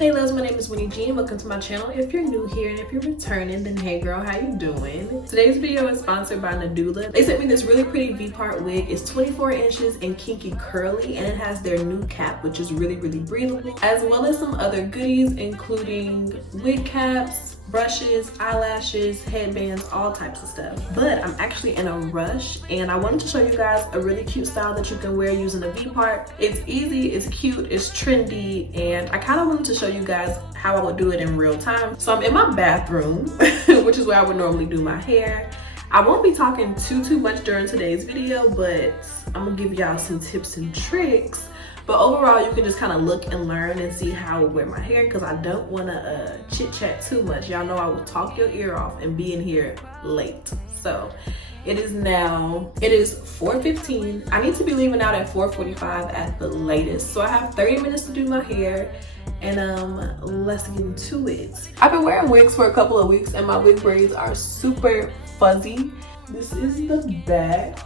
Hey loves, my name is Winnie G and welcome to my channel. If you're new here and if you're returning, then hey girl, how you doing? Today's video is sponsored by Nadula. They sent me this really pretty V-part wig. It's 24 inches in Kinky Curly and it has their new cap, which is really breathable, as well as some other goodies including wig caps, brushes, eyelashes, headbands, all types of stuff. But I'm actually in a rush and I wanted to show you guys a really cute style that you can wear using a V-part. It's easy, it's cute, it's trendy, and I kind of wanted to show you guys how I would do it in real time. So I'm in my bathroom, which is where I would normally do my hair. I won't be talking too much during today's video, but I'm gonna give y'all some tips and tricks. But overall, you can just kind of look and learn and see how I would wear my hair, because I don't want to chit chat too much. Y'all know I will talk your ear off and be in here late. So it is 4:15. I need to be leaving out at 4:45 at the latest. So I have 30 minutes to do my hair, and let's get into it. I've been wearing wigs for a couple of weeks and my wig braids are super fuzzy. This is the back.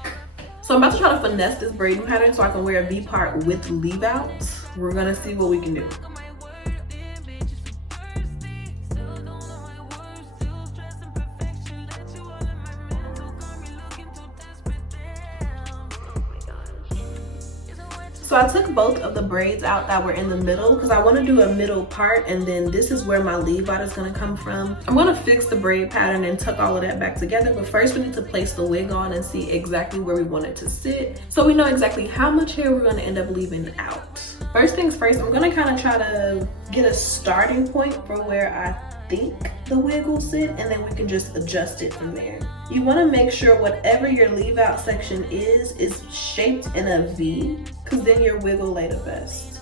So I'm about to try to finesse this braiding pattern so I can wear a V-part with leave out. We're gonna see what we can do. So I took both of the braids out that were in the middle because I want to do a middle part, and then this is where my leave out is going to come from. I'm going to fix the braid pattern and tuck all of that back together, but first we need to place the wig on and see exactly where we want it to sit so we know exactly how much hair we're going to end up leaving out. First things first, I'm going to kind of try to get a starting point for where I think the wig will sit, and then we can just adjust it from there. You want to make sure whatever your leave out section is shaped in a V, because then your wig will lay the best.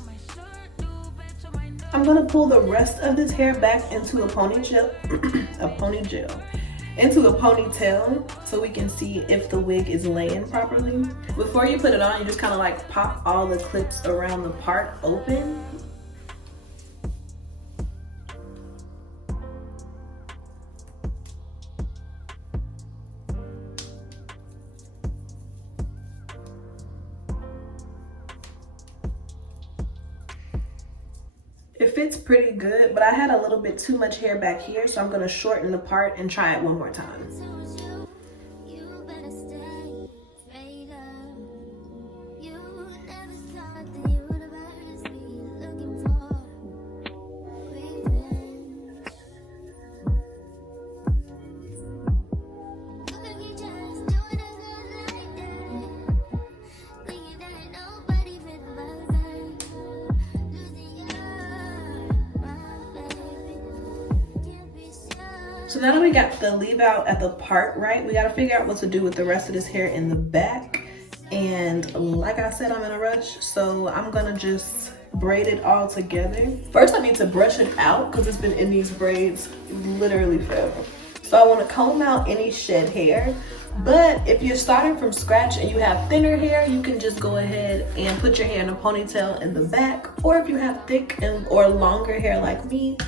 I'm going to pull the rest of this hair back into a ponytail, into a ponytail so we can see if the wig is laying properly. Before you put it on, you just kind of like pop all the clips around the part open. It fits pretty good, but I had a little bit too much hair back here, so I'm gonna shorten the part and try it one more time. So now that we got the leave out at the part right, we got to figure out what to do with the rest of this hair in the back. And like I said, I'm in a rush, so I'm gonna just braid it all together. First I need to brush it out because it's been in these braids literally forever. So I want to comb out any shed hair. But if you're starting from scratch and you have thinner hair, you can just go ahead and put your hair in a ponytail in the back. Or if you have thick or longer hair like me,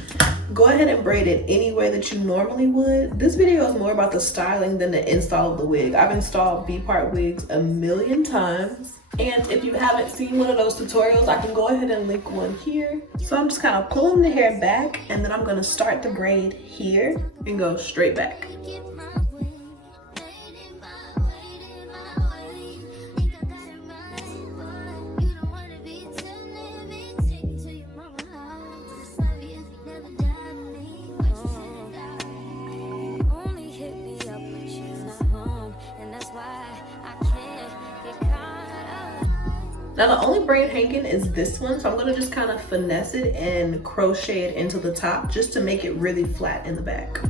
go ahead and braid it anywhere that you normally would. This video is more about the styling than the install of the wig. I've installed V-part wigs a million times. And if you haven't seen one of those tutorials, I can go ahead and link one here. So I'm just kind of pulling the hair back, and then I'm gonna start the braid here and go straight back. Now the only braid hanging is this one, so I'm gonna just kind of finesse it and crochet it into the top just to make it really flat in the back.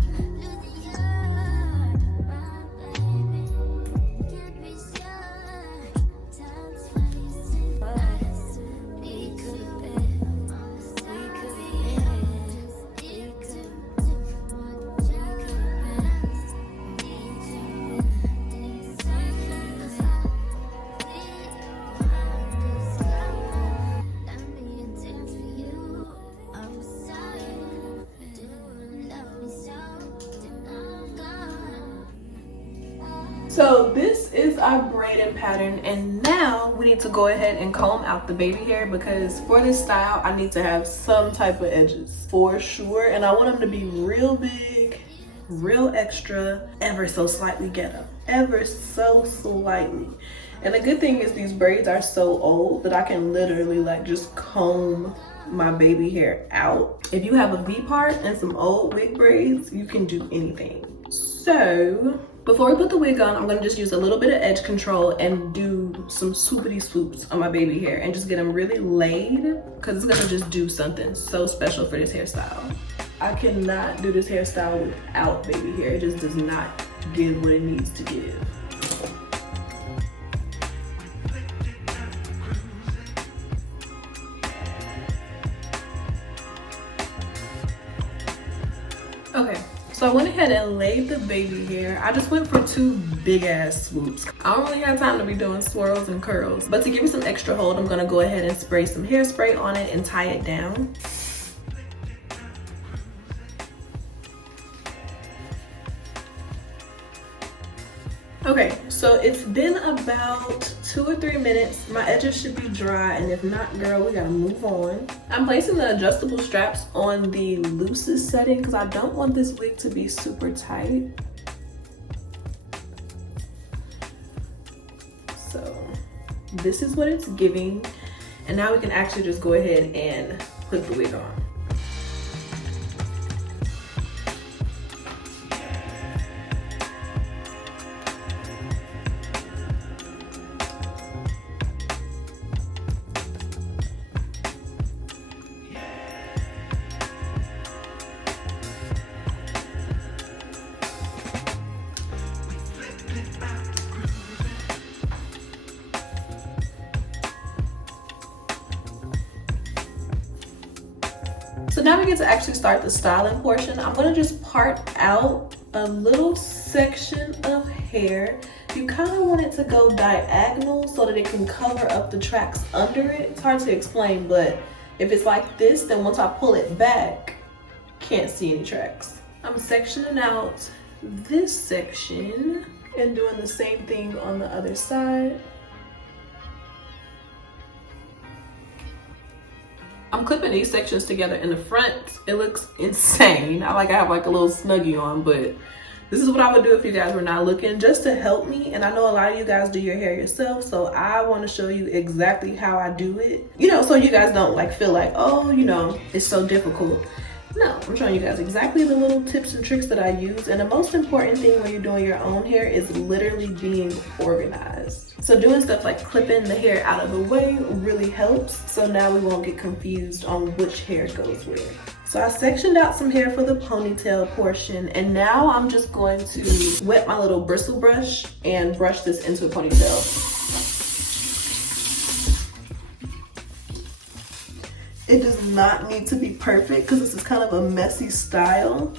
So this is our braiding pattern, and now we need to go ahead and comb out the baby hair, because for this style I need to have some type of edges for sure, and I want them to be real big, real extra, ever so slightly ghetto, ever so slightly. And the good thing is these braids are so old that I can literally like just comb my baby hair out. If you have a V part and some old wig braids, you can do anything. So before we put the wig on, I'm gonna just use a little bit of edge control and do some swoopity swoops on my baby hair and just get them really laid, because it's gonna just do something so special for this hairstyle. I cannot do this hairstyle without baby hair. It just does not give what it needs to give. Okay, so I went ahead and laid the baby hair. I just went for 2 big ass swoops. I don't really have time to be doing swirls and curls, but to give it some extra hold, I'm gonna go ahead and spray some hairspray on it and tie it down. Okay, so it's been about 2 or 3 minutes. My edges should be dry, and if not, girl, we gotta move on. I'm placing the adjustable straps on the loosest setting because I don't want this wig to be super tight. So this is what it's giving, and now we can actually just go ahead and put the wig on. So now we get to actually start the styling portion. I'm gonna just part out a little section of hair. You kind of want it to go diagonal so that it can cover up the tracks under it. It's hard to explain, but if it's like this, then once I pull it back, can't see any tracks. I'm sectioning out this section and doing the same thing on the other side. I'm clipping these sections together in the front. It looks insane. I have like a little snuggie on, but this is what I would do if you guys were not looking, just to help me. And I know a lot of you guys do your hair yourself, so I want to show you exactly how I do it. You know, so you guys don't like feel like, oh, you know, it's so difficult. No, I'm showing you guys exactly the little tips and tricks that I use. And the most important thing when you're doing your own hair is literally being organized. So doing stuff like clipping the hair out of the way really helps. So now we won't get confused on which hair goes where. So I sectioned out some hair for the ponytail portion, and now I'm just going to wet my little bristle brush and brush this into a ponytail. It does not need to be perfect because this is kind of a messy style.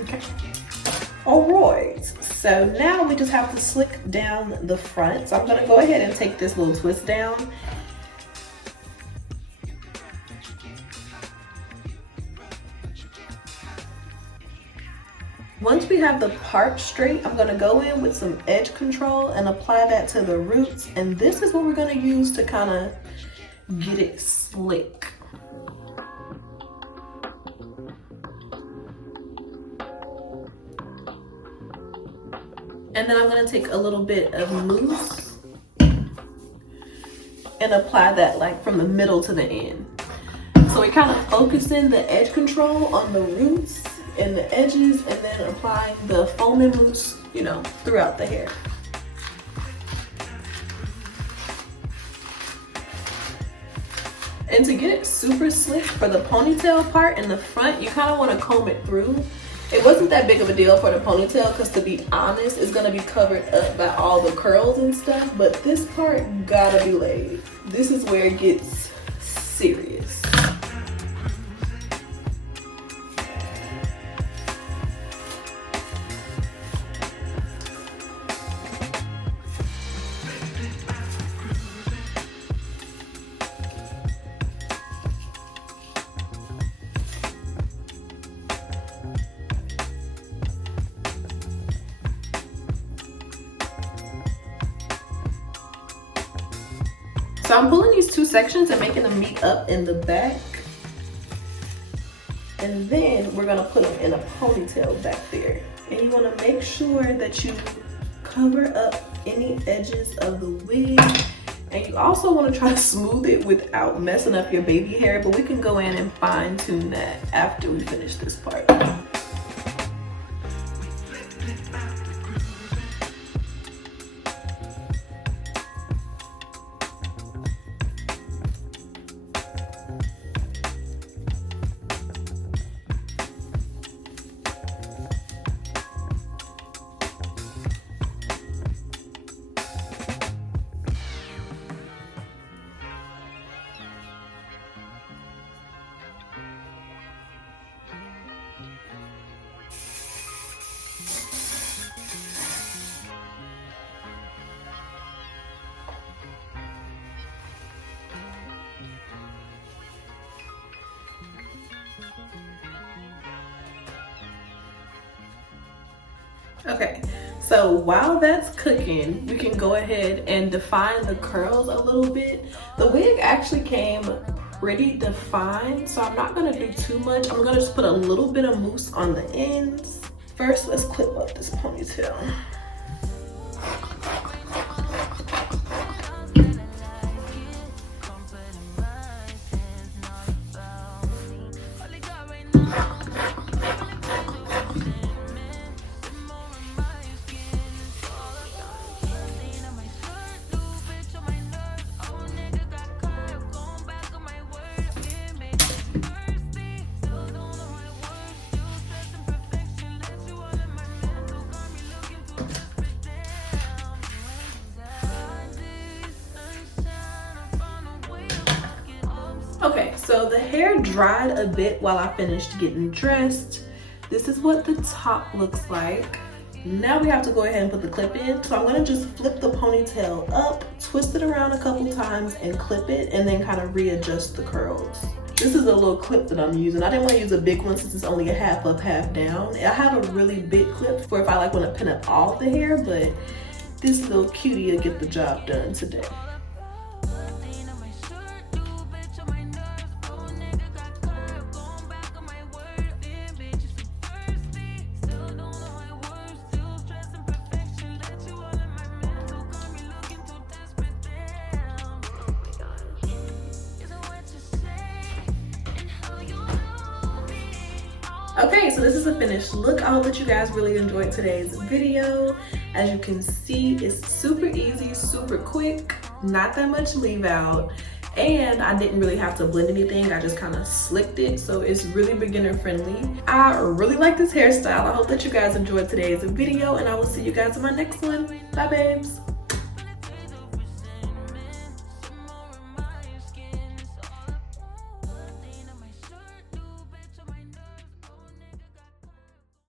Okay. All right, so now we just have to slick down the front. So I'm gonna go ahead and take this little twist down. Once we have the part straight, I'm gonna go in with some edge control and apply that to the roots. And this is what we're gonna use to kind of get it slick. And then I'm gonna take a little bit of mousse and apply that like from the middle to the end. So we're kind of focusing the edge control on the roots and the edges, and then applying the foaming mousse, you know, throughout the hair. And to get it super slick for the ponytail part in the front, you kind of want to comb it through It wasn't that big of a deal for the ponytail because, to be honest, it's gonna be covered up by all the curls and stuff, but this part gotta be laid. This is where it gets serious. So I'm pulling these two sections and making them meet up in the back. And then we're gonna put them in a ponytail back there. And you wanna make sure that you cover up any edges of the wig. And you also wanna try to smooth it without messing up your baby hair, but we can go in and fine tune that after we finish this part. Okay, so while that's cooking, we can go ahead and define the curls a little bit. The wig actually came pretty defined, so I'm not gonna do too much. I'm gonna just put a little bit of mousse on the ends. First, let's clip up this ponytail. Okay, so the hair dried a bit while I finished getting dressed. This is what the top looks like. Now we have to go ahead and put the clip in. So I'm gonna just flip the ponytail up, twist it around a couple times and clip it, and then kind of readjust the curls. This is a little clip that I'm using. I didn't want to use a big one since it's only a half up, half down. I have a really big clip for if I like want to pin up all the hair, but this little cutie will get the job done today. Okay, so this is a finished look. I hope that you guys really enjoyed today's video. As you can see, it's super easy, super quick, not that much leave out, and I didn't really have to blend anything. I just kind of slicked it, so it's really beginner friendly. I really like this hairstyle. I hope that you guys enjoyed today's video, and I will see you guys in my next one. Bye, babes.